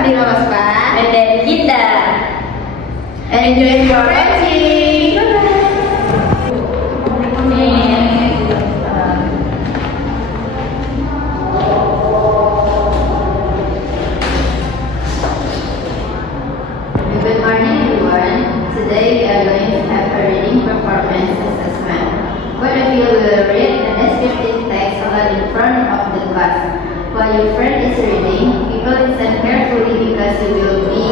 Fadila Waspa. And then Dinda. Enjoy your watching. Good morning, everyone. Today we are going to have a reading performance assessment. Both of you will read a descriptive text aloud in front of the class. While your friend is reading, you will listen carefully because you will be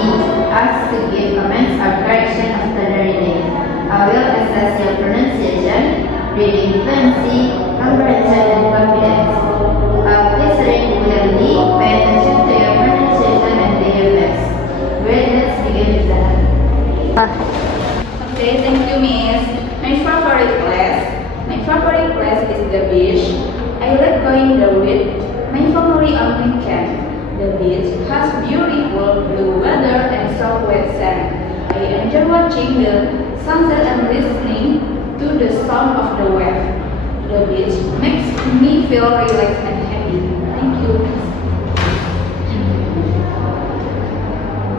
asked to give comments or correction after the reading. I will assess your pronunciation, reading fluency, comprehension, and confidence. Please read clearly, pay attention to your pronunciation, and do your best. Great, let's begin with that. Okay, thank you, Miss. My favorite place is the beach. I like going there with my family on weekend. The beach has beautiful blue weather and soft wet sand. I enjoy watching the sunset and listening to the sound of the wave. The beach makes me feel relaxed and happy. Thank you, Miss.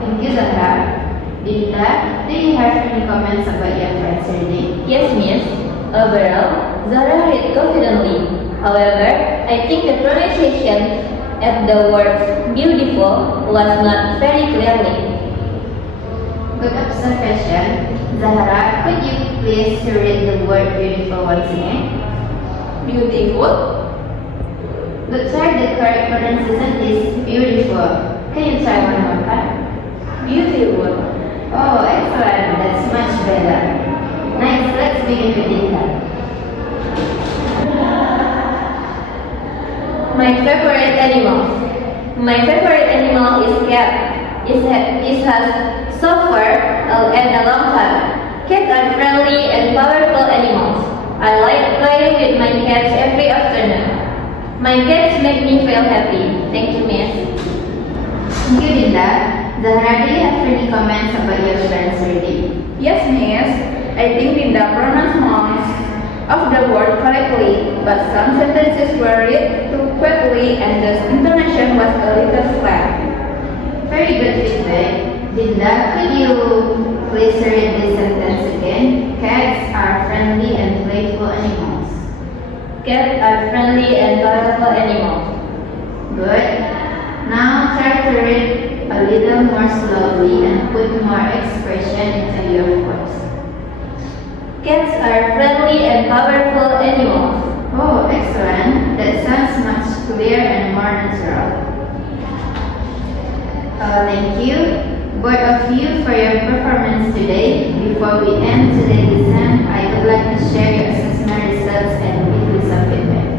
Thank you, Zahra. Dinda, do you have any comments about your friend's reading? Yes, Miss. Overall, Zara read confidently. However, I think the pronunciation of the word beautiful was not very clearly. Good observation. Zahra, could you please read the word beautiful once again? Beautiful. Good try, the correct pronunciation is beautiful. Can you try one more time? Beautiful. Oh, excellent. That's much better. Next, let's begin with Dinda. My favorite animals. My favorite animal is cat. It has so fur and a long tongue. Cats are friendly and powerful animals. I like playing with my cats every afternoon. My cats make me feel happy. Thank you, Miss. Thank you, Dinda. Zahra, do you have any comments about your friend's reading? Yes, Miss. I think Dinda pronounced most of the word correctly, but some sentences were read too quickly and the intonation was a little flat. Very good feedback. Dinda, could you please read this sentence again? Cats are friendly and playful animals. Cats are friendly and powerful animals. Good. Now try to read a little more slowly and put more expression into your voice. Cats are friendly and powerful animals. Oh, excellent. That sounds much clearer and more natural. Thank you, both of you, for your performance today. Before we end today's lesson, I would like to share your assessment results and give you some feedback.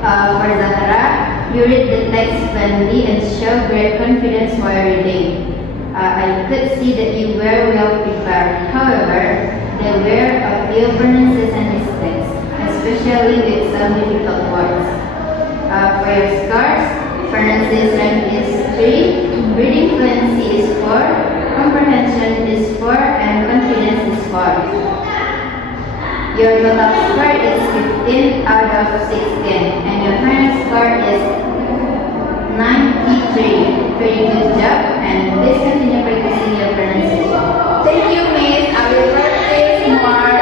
For Zahra, you read the text plainly and show great confidence while reading. I could see that you were well prepared. However, there were a few pronunciation mistakes, especially with some difficult words. For your scores, pronunciation is 3, reading fluency is 4, comprehension is 4, and confidence is 4. Your total score is 15 out of 16, and your final score is 93. Very good job, and please continue practicing your pronunciation. Thank you, Miss. I will practice more.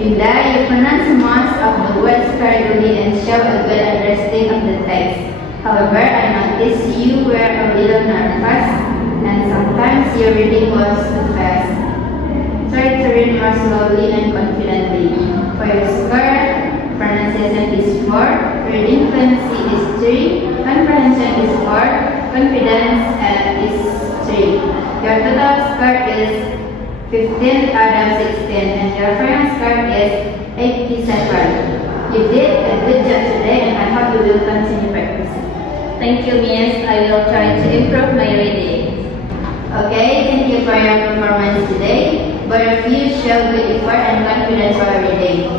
Dinda, you pronounce most of the words correctly and show a good understanding of the text. However, I noticed you were a little nervous, and sometimes your reading was too fast. Try to read more slowly and confidently. For your score, pronunciation is 4, reading fluency is 3, comprehension is 4, confidence is 3. Your total score is 15 out of 16 and your final score is 87. You did a good job today and I hope you will continue practicing. Thank you, Miss. I will try to improve my reading. Okay, thank you for your performance today. Both of you show good effort and confidence while reading.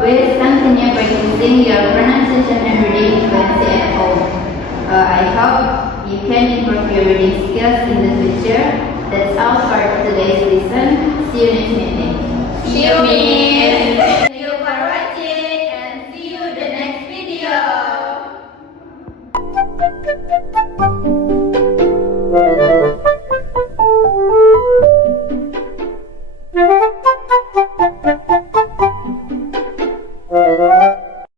Please continue practicing your pronunciation and reading fluency at home. I hope you can improve your reading skills in the future. That's all for today's lesson. See you next meeting. See you, Miss. Thank you for watching and see you the next video. you.